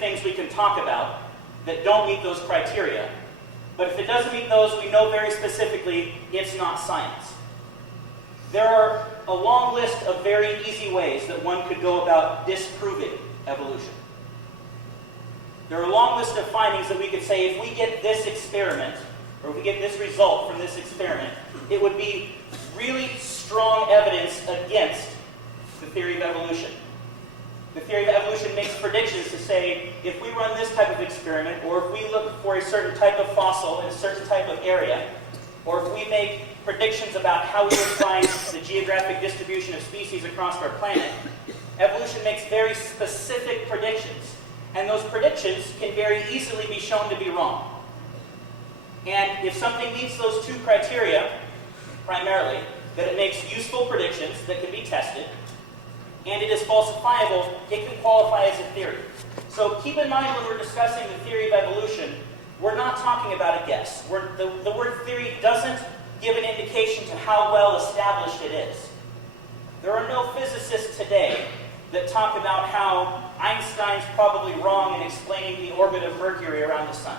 things we can talk about that don't meet those criteria. But if it doesn't meet those, we know very specifically it's not science. There are a long list of very easy ways that one could go about disproving evolution. There are a long list of findings that we could say if we get this experiment, or if we get this result from this experiment, it would be really strong evidence against the theory of evolution. The theory of evolution makes predictions to say, if we run this type of experiment, or if we look for a certain type of fossil in a certain type of area, or if we make predictions about how we would find the geographic distribution of species across our planet, evolution makes very specific predictions. And those predictions can very easily be shown to be wrong. And if something meets those two criteria, primarily, that it makes useful predictions that can be tested, and it is falsifiable, it can qualify as a theory. So keep in mind when we're discussing the theory of evolution, we're not talking about a guess. The word theory doesn't give an indication to how well established it is. There are no physicists today that talk about how Einstein's probably wrong in explaining the orbit of Mercury around the sun.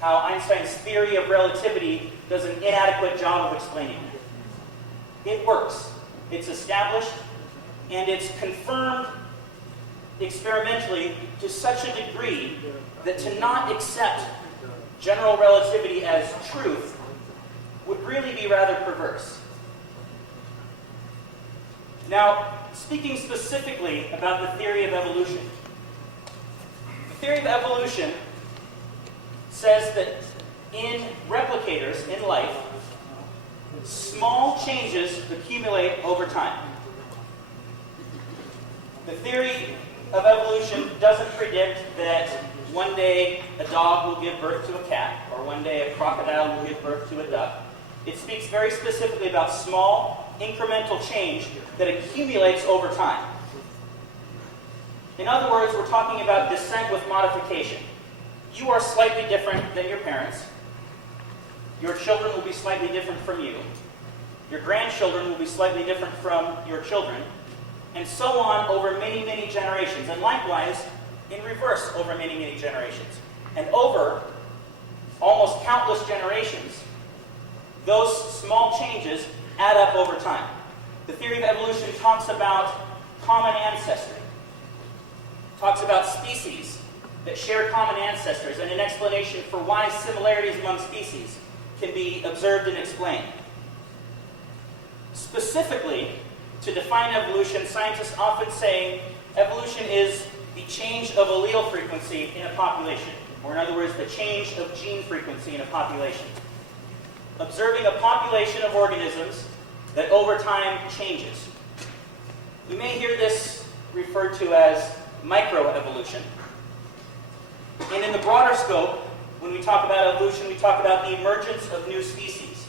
How Einstein's theory of relativity does an inadequate job of explaining it. It works. It's established, and it's confirmed experimentally to such a degree that to not accept general relativity as truth would really be rather perverse. Now, speaking specifically about the theory of evolution, the theory of evolution says that in replicators in life, small changes accumulate over time. The theory of evolution doesn't predict that one day a dog will give birth to a cat, or one day a crocodile will give birth to a duck. It speaks very specifically about small, incremental change that accumulates over time. In other words, we're talking about descent with modification. You are slightly different than your parents. Your children will be slightly different from you. Your grandchildren will be slightly different from your children. And so on over many, many generations. And likewise, in reverse over many, many generations. And over almost countless generations, those small changes add up over time. The theory of evolution talks about common ancestry. Talks about species that share common ancestors and an explanation for why similarities among species can be observed and explained. Specifically, to define evolution, scientists often say evolution is the change of allele frequency in a population, or in other words, the change of gene frequency in a population. Observing a population of organisms that over time changes. You may hear this referred to as microevolution. And in the broader scope, when we talk about evolution, we talk about the emergence of new species.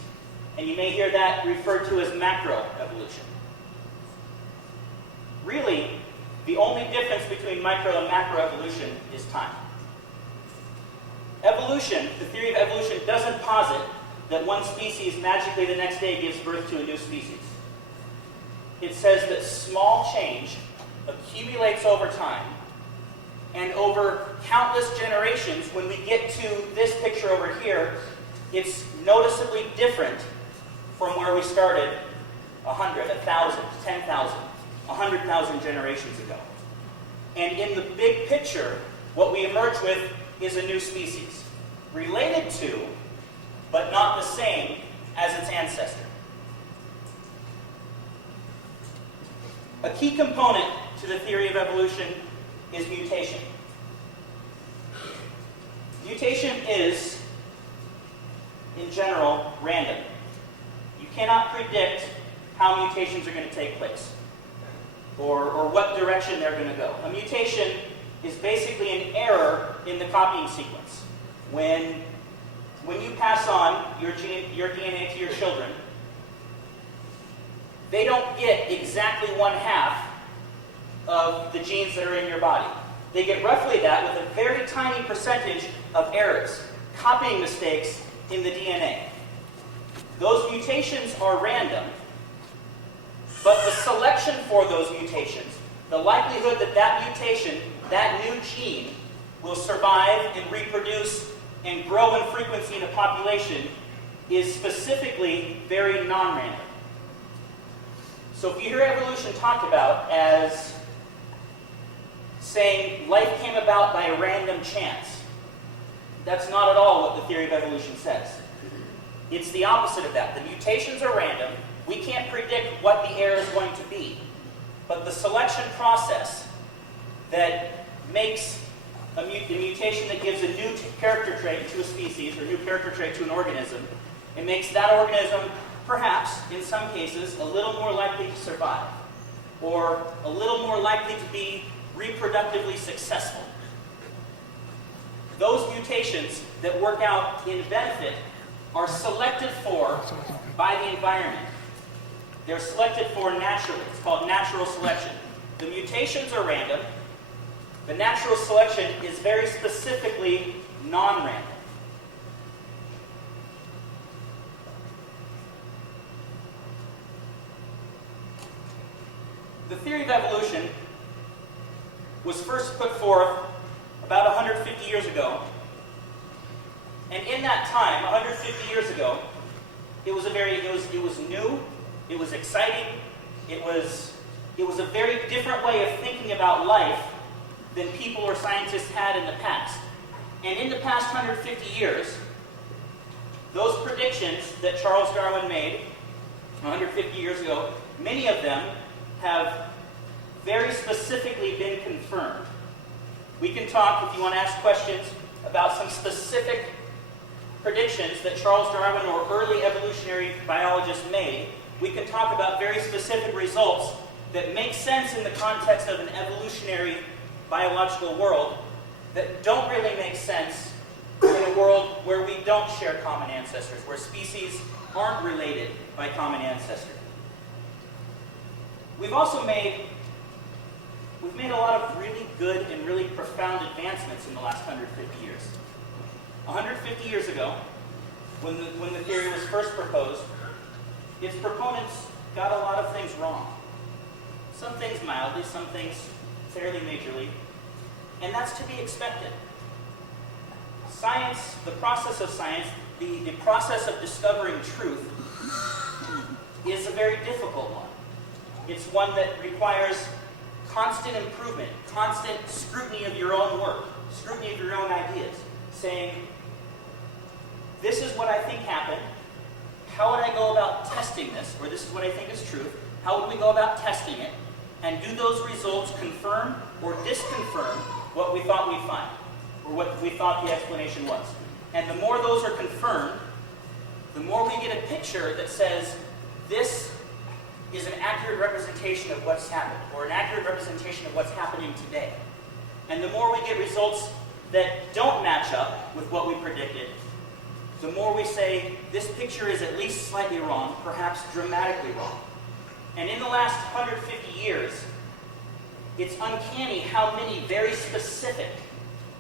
And you may hear that referred to as macroevolution. Really, the only difference between micro and macroevolution is time. Evolution, the theory of evolution, doesn't posit that one species magically the next day gives birth to a new species. It says that small change accumulates over time, and over countless generations, when we get to this picture over here, it's noticeably different from where we started 100, 1,000, 10,000, 100,000 generations ago. And in the big picture, what we emerge with is a new species, related to, but not the same as its ancestor. A key component to the theory of evolution is mutation. Mutation is, in general, random. You cannot predict how mutations are going to take place, or what direction they're going to go. A mutation is basically an error in the copying sequence. When you pass on your DNA to your children, they don't get exactly 1/2 of the genes that are in your body. They get roughly that with a very tiny percentage of errors, copying mistakes in the DNA. Those mutations are random, but the selection for those mutations, the likelihood that that mutation, that new gene, will survive and reproduce and grow in frequency in a population is specifically very non-random. So if you hear evolution talked about as saying life came about by a random chance, that's not at all what the theory of evolution says. It's the opposite of that. The mutations are random. We can't predict what the heir is going to be. But the selection process that makes the mutation that gives a new character trait to a species, or new character trait to an organism, it makes that organism, perhaps, in some cases, a little more likely to survive, or a little more likely to be reproductively successful. Those mutations that work out in benefit are selected for by the environment. They're selected for naturally. It's called natural selection. The mutations are random. The natural selection is very specifically non-random. The theory of evolution was first put forth about 150 years ago. And in that time, 150 years ago, it was new, it was exciting, it was a very different way of thinking about life than people or scientists had in the past. And in the past 150 years, those predictions that Charles Darwin made 150 years ago, many of them have very specifically been confirmed. We can talk, if you want to ask questions, about some specific predictions that Charles Darwin or early evolutionary biologists made. We can talk about very specific results that make sense in the context of an evolutionary biological world that don't really make sense in a world where we don't share common ancestors, where species aren't related by common ancestry. We've made a lot of really good and really profound advancements in the last 150 years. 150 years ago, when the theory was first proposed, its proponents got a lot of things wrong. Some things mildly, some things fairly majorly, and that's to be expected. Science, the process of science, the process of discovering truth is a very difficult one. It's one that requires constant improvement, constant scrutiny of your own work, scrutiny of your own ideas, saying, this is what I think happened, how would I go about testing this, or this is what I think is true, how would we go about testing it, and do those results confirm or disconfirm what we thought we'd find, or what we thought the explanation was. And the more those are confirmed, the more we get a picture that says, this is an accurate representation of what's happened, or an accurate representation of what's happening today. And the more we get results that don't match up with what we predicted, the more we say, this picture is at least slightly wrong, perhaps dramatically wrong. And in the last 150 years, it's uncanny how many very specific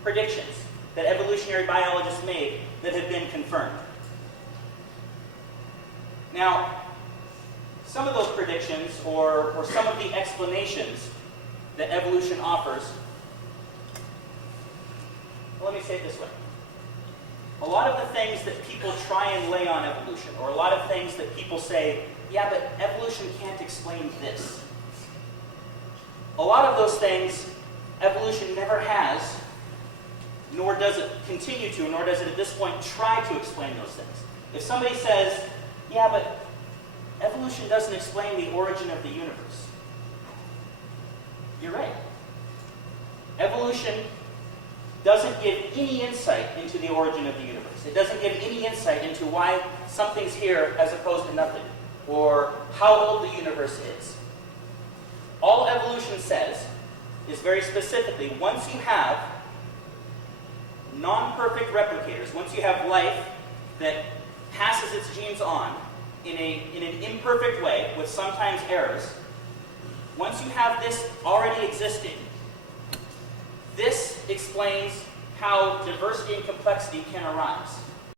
predictions that evolutionary biologists made that have been confirmed. Now, some of those predictions, or some of the explanations that evolution offers, well, let me say it this way. A lot of the things that people try and lay on evolution, or a lot of things that people say, yeah, but evolution can't explain this. A lot of those things, evolution never has, nor does it continue to, nor does it at this point try to explain those things. If somebody says, yeah, but evolution doesn't explain the origin of the universe, you're right. Evolution doesn't give any insight into the origin of the universe. It doesn't give any insight into why something's here as opposed to nothing, or how old the universe is. All evolution says is very specifically, once you have non-perfect replicators, once you have life that passes its genes on in an imperfect way, with sometimes errors, once you have this already existing, this explains how diversity and complexity can arise.